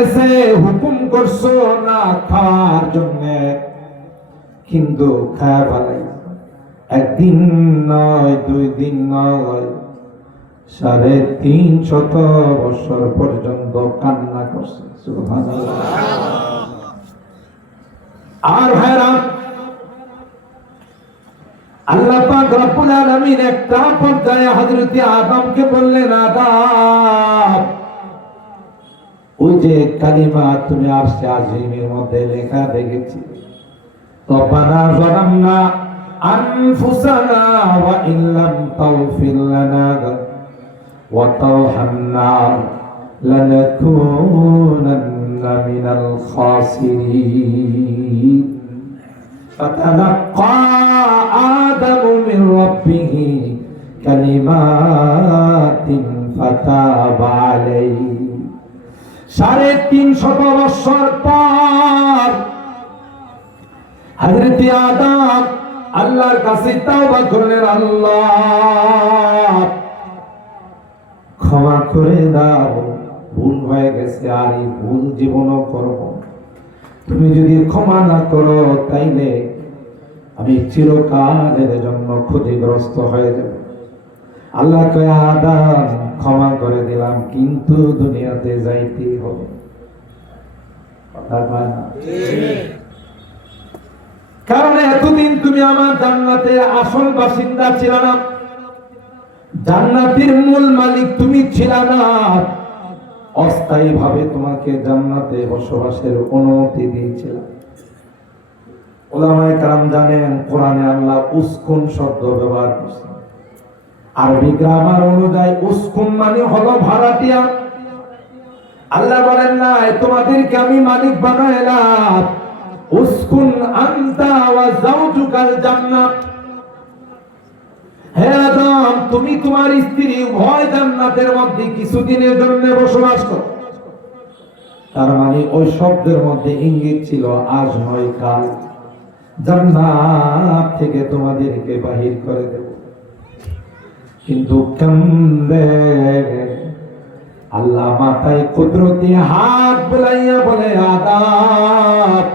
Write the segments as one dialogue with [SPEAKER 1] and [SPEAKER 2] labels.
[SPEAKER 1] গেছে হুকুম করছ না খাওয়ার জন্য? কিন্তু খায় ভালাই। একদিন নয়, দুই দিন নয়, সাড়ে তিন শত বছর পর্যন্ত কান্না করছে। আর ভাইরা, আল্লাহ পাক রব্বুল আলামিন একটা পর্যায়ে হযরত আদমকে বললেন, আদম ওই যে কালিমা তুমি আরশে আজিমের মধ্যে লেখা দেখেছি রব্বানা যালামনা আনফুসানা ওয়া ইল্লাম তাগফির লানা ওয়া তারহামনা লানাকুনান্না মিনাল খাসিরিন فتلقى آدم من ربه كلمات فتاب عليه সাড়ে তিন শত বৎসর পর হজরত আদম আল্লাহর কাছে তাওবা করলেন, আল্লাহ ক্ষমা করে দাও, ভুল হয়ে গেছে, আর এই ভুল জীবনও করব। তুমি যদি ক্ষমা না করো, তাইলে আমি চিরকালের জন্য ক্ষতিগ্রস্ত হয়ে যাব। আল্লাহ ক্ষমা করে দিলাম, কিন্তু দুনিয়াতে যাইতেই হবে? কারণ এতদিন তুমি আমার জান্নাতে আসল বাসিন্দা ছিল না। জান্নাতের মূল মালিক তুমি ছিল না। অস্থায়ী ভাবে তোমাকে জান্নাতে বসবাসের অনুমতি দিয়েছিলাম। ওলামায়ে কারাম জানেন, কোরআনে আল্লাহ উস্কুন শব্দ ব্যবহার করছেন। আরবি গ্রামার অনুযায়ী উস্কুন মানে হলো ভাড়াটিয়া। আল্লাহ বলেন, না তোমাদেরকে আমি মালিক বানাইলাম উস্কুন আনতা ওয়া যাওজুকাল জান্নাত। হে আদম, তুমি তোমার স্ত্রী উভয় জান্নাতের মধ্যে কিছুদিনের জন্য বসবাস করো। তার মানে ওই শব্দের মধ্যে ইঙ্গিত ছিল, আজ নয় কাল। জান্নাত থেকে তোমাদেরকে বাহির করে দেব। কিন্তু কান্দে। আল্লাহ মাথায় কুদরতি হাত বুলাইয়া বলে, আদাব,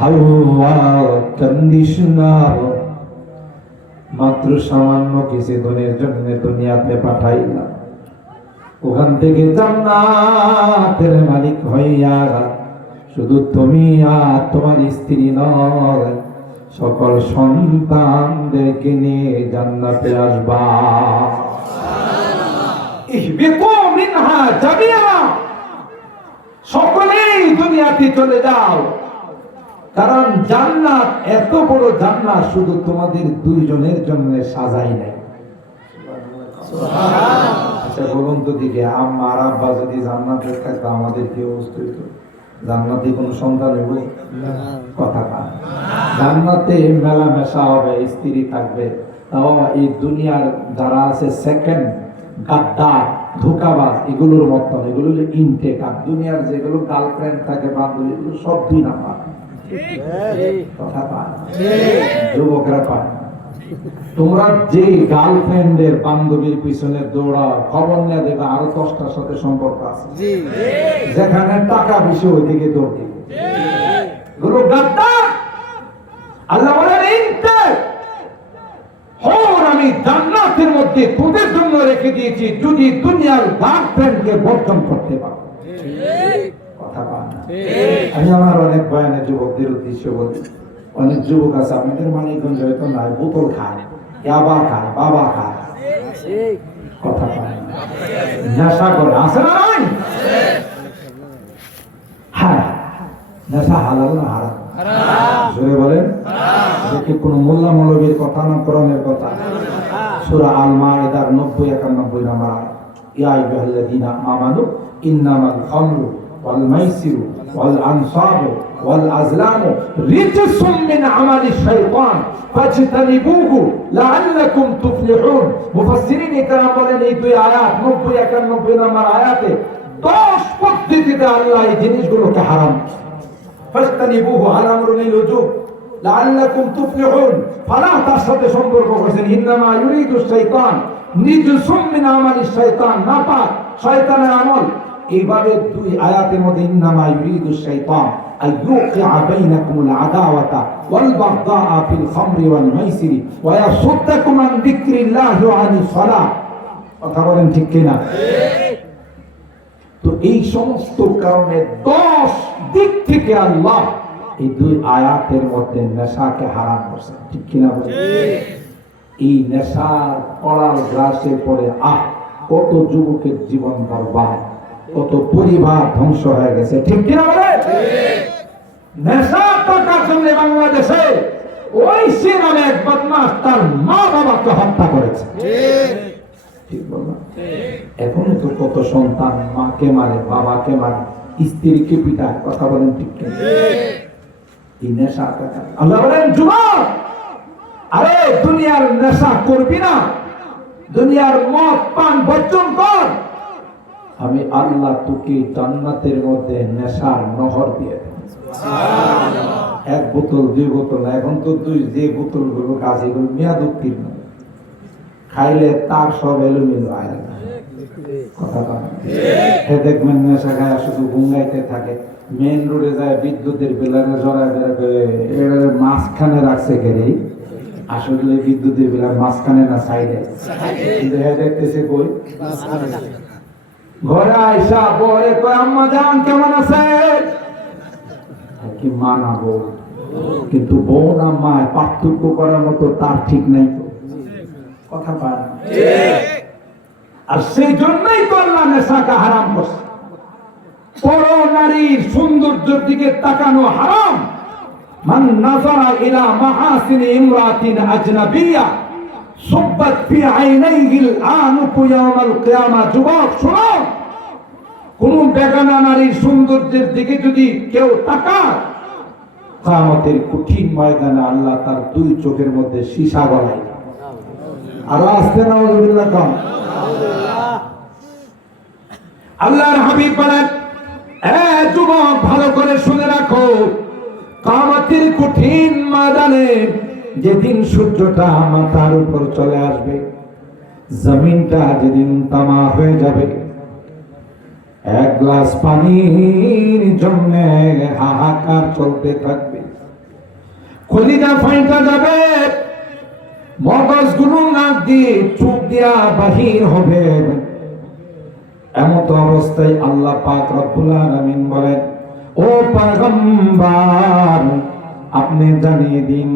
[SPEAKER 1] হাওয়া মাত্র সামান্য কিছু দিনের জন্য দুনিয়াতে পাঠাইলাম। ওখান থেকে জান্নাতের মালিক হইয়া, শুধু তুমি আর তোমার স্ত্রী নয় সকল সন্তানদেরকে নিয়ে জান্নাতে আসবা। সকলেই দুনিয়াতে চলে যাও। কারণ জান্নাত এত বড় জান্নাত শুধু তোমাদের দুইজনের জন্য সাজাই নাই। আচ্ছা বলুন তো দিকে আম্মা আর আব্বা যদি জান্নাতে থাকতো আমাদের কি অবস্থা হইতো? জান্নাতে কোনো সন্তান হইব কথা না জান্নাতে মেলামেশা হবে স্ত্রী থাকবে। তাও এই দুনিয়ার যারা আছে সেকেন্ড গাদ্দার ধোকাবাজ এগুলোর মতন এগুলো হলো ইনটেক আর দুনিয়ার যেগুলো গার্লফ্রেন্ড থাকে বান্ধবী এগুলো সব দুই নাম্বার। কথা পায় যুবকরা পায়। তোমরা যে গার্লফ্রেন্ডের বান্ধবীর পিছনে দৌড়াও খবর নিয়ে দেখবে আরও দশটার সাথে সম্পর্ক আছে। যেখানে টাকা বেশি ওইদিকে দৌড় দিবে। গুরু আল্লাহ বলেন আমি জান্নাতের মধ্যে তোদের জন্য রেখে দিয়েছি যদি দুনিয়ার গার্লফ্রেন্ডকে বর্জন করতে পারো। কথা বল আমি আমার অনেক বয়ানে যুবকদের উদ্দেশ্যে বলি অনেক যুবক আছে আমাদের মানিকগঞ্জ হয়তো নাই, বোতল খায়, ইয়াবা খায়, বাবা খায়। কথা নেশা করে, আছে না নাই? হ্যাঁ নেশা হালাল না হারাম? জোরে বলেন। দেখি কোন মোল্লা মৌলবীর কথা না কোরআনের কথা? সূরা আল মাইদার 90 91 নাম্বার ইয়া আইয়ুহাল্লাযীনা আমানু, ইন্নামাল ওয়াল মাইসিরু ওয়াল আনসাবু। আজলামু রিজসুম মিন আমালি শাইতান ফাজতানিবুহু লাআল্লাকুম তুফলিহুন। মুফাসসিরিন ইকরাম বলেন এই দুই আয়াত 90 91 নাম্বার আয়াতে 10 পদ্ধতিতে আমল এইভাবে দুই আয়াতের মধ্যে ইন্নামা ইউরিদু শাইতান। ওয়াল বাগদাআ ফিল খামরি ওয়াল মাইসিরি ওয়া ইয়াসুদ্দাকুম আন যিকরিল্লাহি ওয়া আনিস সালাহ কথা বলেন তো এই সমস্ত কারণে দশ দিক থেকে আল্লাহ এই দুই আয়াতের মধ্যে নেশাকে হারাম করছেন। ঠিক কিনা বলেন? এই নেশার কড়ার গ্রাসে পড়ে আহ, কত যুবকের জীবন বরবাদ, কত পরিবার ধ্বংস হয়ে গেছে। ঠিক কিনা বলে নেশা টাকার জন্য বাংলাদেশে নামে এক বদমাস তার মা বাবাকে হত্যা করেছে। বললাম। তো কত সন্তান মাকে মারে, বাবাকে মারে, স্ত্রীকে পিটায়, কথা বলেন ঠিক আল্লাহ বলেন, যুবক! আরে, দুনিয়ার নেশা করবি না। দুনিয়ার মদ, পান, বর্জন কর। আমি আল্লাহ তোকে জান্নাতের মধ্যে নেশার নহর দিয়ে দেব। এক বোতল, দুই বোতল, এখন তো তুই যে বোতলগুলো কাজ এগুলো মেয়াদ উত্তীর্ণ। খাইলে তার সব এলোমেলো, আয় মাঝখানে রাখছে আসলে বিদ্যুতের বেলার মাঝখানে না কই? ঘরে আইসা জান, কেমন আছে কি মা না বউ? কিন্তু বউ না মায় পার্থক্য করার মতো তার ঠিক নাই তো। কথা পায় আর সেই জন্যই তো আল্লাহ নেশাকে হারাম করছে। পর নারীর সৌন্দর্যের দিকে তাকানো হারাম। মান নাজারা ইলা মাহাসিন ইমরাতিন আজনাবিয়া, সুব্বাত ফি আইনাইহিল আনুকু ইয়াউমাল কিয়ামা যুবক শোনো। কোন বেগানা নারীর সৌন্দর্যের দিকে যদি কেউ তাকায় কামতের কঠিন ময়দানে আল্লাহ তার দুই চোখের মধ্যে সীসা গলায় আর আসতে না আল্লাহর হাবিব বলেন যুবক, ভালো করে শুনে রাখো কামাতের কঠিন ময়দানে যেদিন সূর্যটা মাথার উপর চলে আসবে, জমিনটা যেদিন তামা হয়ে যাবে এক গ্লাস পানির জন্য হাহাকার চলতে থাকবে। কলিজা ফাইটা যাবে। মগজগুলো নাক দিয়ে চুপ দিয়া বাহির হবে। এমত অবস্থায় আল্লাহ পাক রব্বুল আলামিন বলেন, ও পয়গম্বর আপনি জানিয়ে দিন,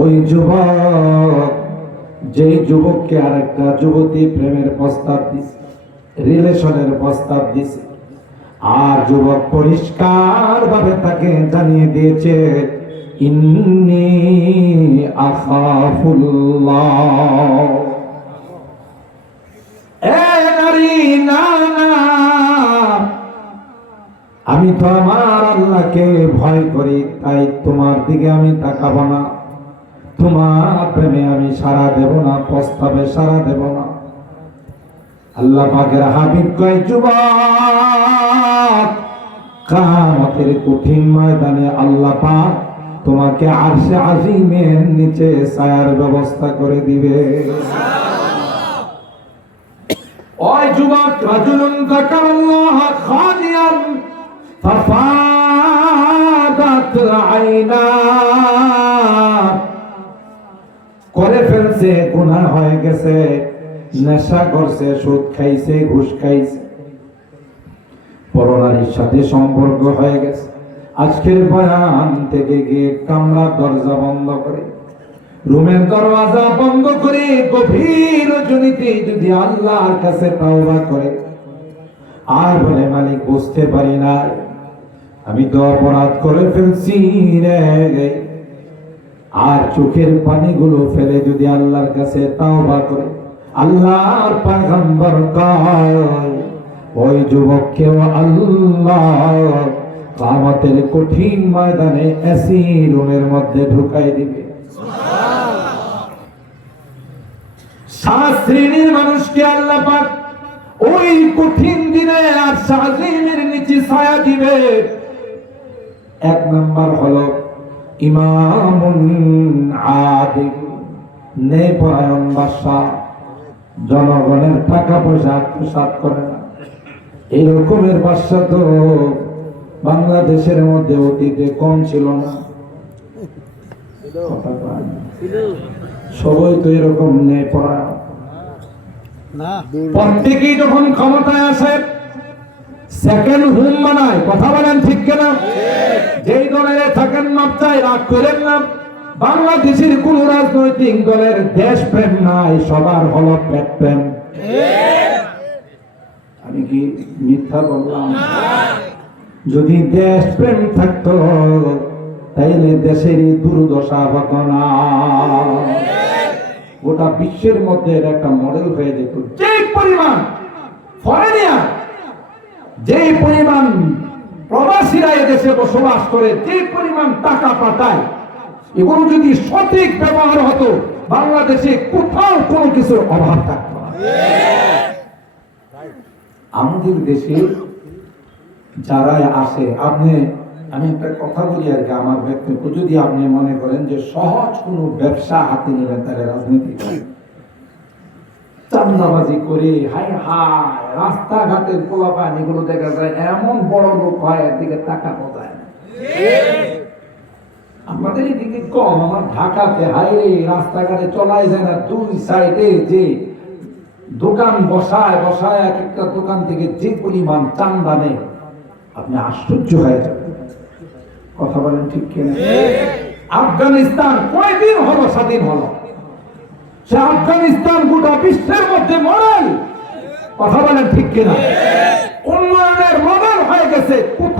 [SPEAKER 1] ওই যুবক যে যুবককে আরেকটা যুবতী প্রেমের প্রস্তাব দিছে রিলেশনের প্রস্তাব দিছে। আর যুবক পরিষ্কার ভাবে তাকে জানিয়ে দিয়েছে, ইন্নি আমি তো আমার আল্লাহকে ভয় করি, তাই তোমার দিকে আমি তাকাবো না। তোমার প্রেমে আমি সারা দেব না, প্রস্তাবে সারা দেব না। আল্লাহ পাকের হাবিব কয়, যুবক কামতের কঠিন ময়দানে আল্লাহ পাক তোমাকে আরশে আজিমের নিচে ছায়ার ব্যবস্থা করে দিবে। ওই যুবক রাজুলুন যাকারাল্লাহ খালিয়ান ফাফাদাত আইনা। করে ফেলছে, গুনাহ হয়ে গেছে। নেশা করছে, সুদ খাইছে, ঘুষ খাইছে। পরনারীর সাথে সম্পর্ক হয়ে গেছে। আজকের বয়ান থেকে গিয়ে কামরা দরজা বন্ধ করে, রুমের দরওয়াজা বন্ধ করে, গভীর রজনীতে যদি আল্লাহর কাছে তাওবা করে, আর বলে, মালিক, বুঝতে পারি না আমি তো অপরাধ করে ফেলছি রে। আর চোখের পানিগুলো ফেলে যদি আল্লাহর কাছে তাওবা করে আল্লাহর পয়গম্বর কয়, ওই যুবককেও আল্লাহ কামতের কঠিন ময়দানে এসি রুমের মধ্যে ঢুকাই দিবে। সাত শ্রেণির মানুষকে আল্লাহ পাক ওই কঠিন দিনে আর সাজিমের নিচে ছায়া দিবে। এক নাম্বার হলো ইমামুন আদিল, নেপরায়ণ বাদশাহ। জনগণের টাকা পয়সা আত্মসাৎ করে না। এই রকমের বাদশা তো বাংলাদেশের মধ্যে অতীতে কম ছিল না। সবাই তো এরকম নেই পড়া। প্রত্যেকেই যখন ক্ষমতায় আসে সেকেন্ড হুম বানায় কথা বলেন ঠিক কেনা? যেই দলের থাকেন মাত্রায় রাগ করেন না। বাংলাদেশের কোন রাজনৈতিক দলের দেশ প্রেম নাই, সবার হল পেট প্রেম। আমি কি মিথ্যা বললাম? যদি দেশ প্রেম থাকতো, তাইলে দেশের দুর্দশা হতো না। গোটা বিশ্বের মধ্যে একটা মডেল হয়ে যেত। যে পরিমাণ ফরেনিয়া যে পরিমাণ প্রবাসীরা এদেশে বসবাস করে যে পরিমাণ টাকা পাঠায় এগুলো যদি সঠিক ব্যবহার হতো, বাংলাদেশে কোথাও কোনো কিছুর অভাব থাকতো আমাদের দেশে যারা আসে, আপনি, আমি একটা কথা বলি আর কি আমার ব্যক্তিগত। যদি আপনি মনে করেন যে সহজ কোনো ব্যবসা হাতে নিলেন তাহলে রাজনীতি। চান্দাবাজি করে, হাই হাই, রাস্তাঘাটের পোলাপান এগুলো দেখা যায় এমন বড় লোক হয়, একদিকে টাকা না। আমাদের এদিকে কম, আমার ঢাকাতে হাই রে রাস্তাঘাটে চলাই যায় না, দুই সাইডে যে দোকান বসায় বসায় এক একটা দোকান থেকে যে পরিমাণ চান্দা আপনি আশ্চর্য হয়ে যাবেন। কথা বলেন ঠিক কিনা? আফগানিস্তান কয়দিন হলো স্বাধীন হলো? সে আফগানিস্তান গোটা বিশ্বের মধ্যে মডেল। কথা বলেন ঠিক কিনা? উন্নয়নের মডেল হয়ে গেছে কোন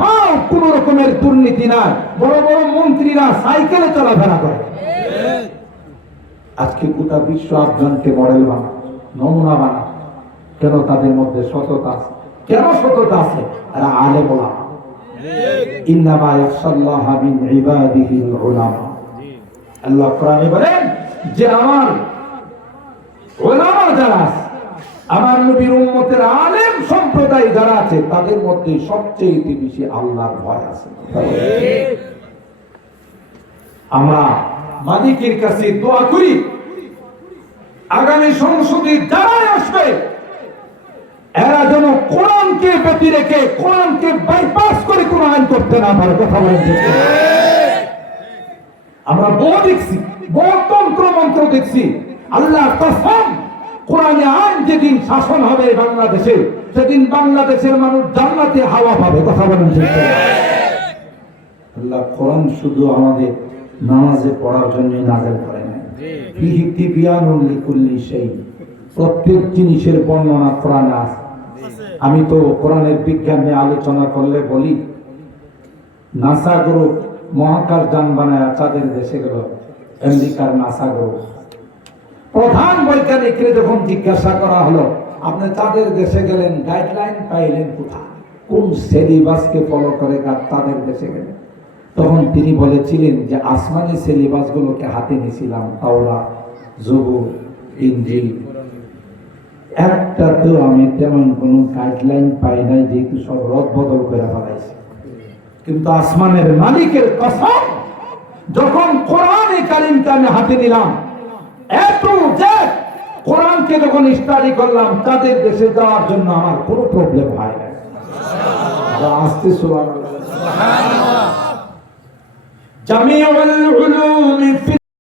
[SPEAKER 1] রকমের দুর্নীতি নাই। বড় বড় মন্ত্রীরা সাইকেলে চলাফেরা করে। আজকে গোটা বিশ্ব আফগানকে মডেল বানা, নমুনা বানা। কেন তাদের মধ্যে সততা আছে? কেন সততা আছে? এরা আলে বলা ইন্নামা ইয়াখশাল্লাহ মিন ইবাদিহিল উলামা। আল্লাহ কোরআনে বলেন যে আমার ওলামা যারা আমার নবীর উম্মতের আলেম সম্প্রদায় যারা আছে, তাদের মধ্যে সবচেয়ে বেশি আল্লাহর ভয় আছে। আমরা মালিকের কাছে দোয়া করি, আগামী সংসদে যারাই আসবে, এরা যেন কোরআনকে ব্যতি রেখে, কোরআনকে বাইপাস করে কোন আইন করতে না পারে, কথা বলেন আমরা বহু দেখছি বহু তন্ত্র মন্ত্র দেখছি, আল্লাহ কোরআনে আইন যেদিন শাসন হবে বাংলাদেশে সেদিন বাংলাদেশের মানুষ জান্নাতে হাওয়া পাবে, কথা বলেন আল্লাহ কোরআন শুধু আমাদের নামাজে পড়ার জন্য নাজেল করে প্রত্যেক জিনিসের বর্ণনা কোরআনে আমি তো কোরআনের বিজ্ঞান নিয়ে আলোচনা করলে বলি, নাসা গ্রুপ মহাকাশ যান বানায় চাঁদের দেশে গেল, আমেরিকার নাসা গ্রুপ প্রধান বৈজ্ঞানিকরে যখন জিজ্ঞাসা করা হলো আপনি তাদের দেশে গেলেন গাইডলাইন পাইলেন কোথায়? কোন সিলেবাসকে ফলো করে তাদের দেশে গেলেন? তখন তিনি বলেছিলেন যে, আসমানি সিলেবাসগুলোকে হাতে নিয়েছিলাম তাওরা জবুর ইঞ্জিল। একটা তো আমি তেমন কোন গাইডলাইন পাই নাই, যেহেতু সব রদ বদল করে ফেলাইছে। কিন্তু আসমানের মালিকের কসম, যখন কোরআন কালিমটা আমি হাতে নিলাম, এত যে কোরআনকে যখন স্টাডি করলাম তাদের দেশে যাওয়ার জন্য আমার কোনো প্রবলেম হয় না। আসতে শোনা জামিউল উলুম ফিল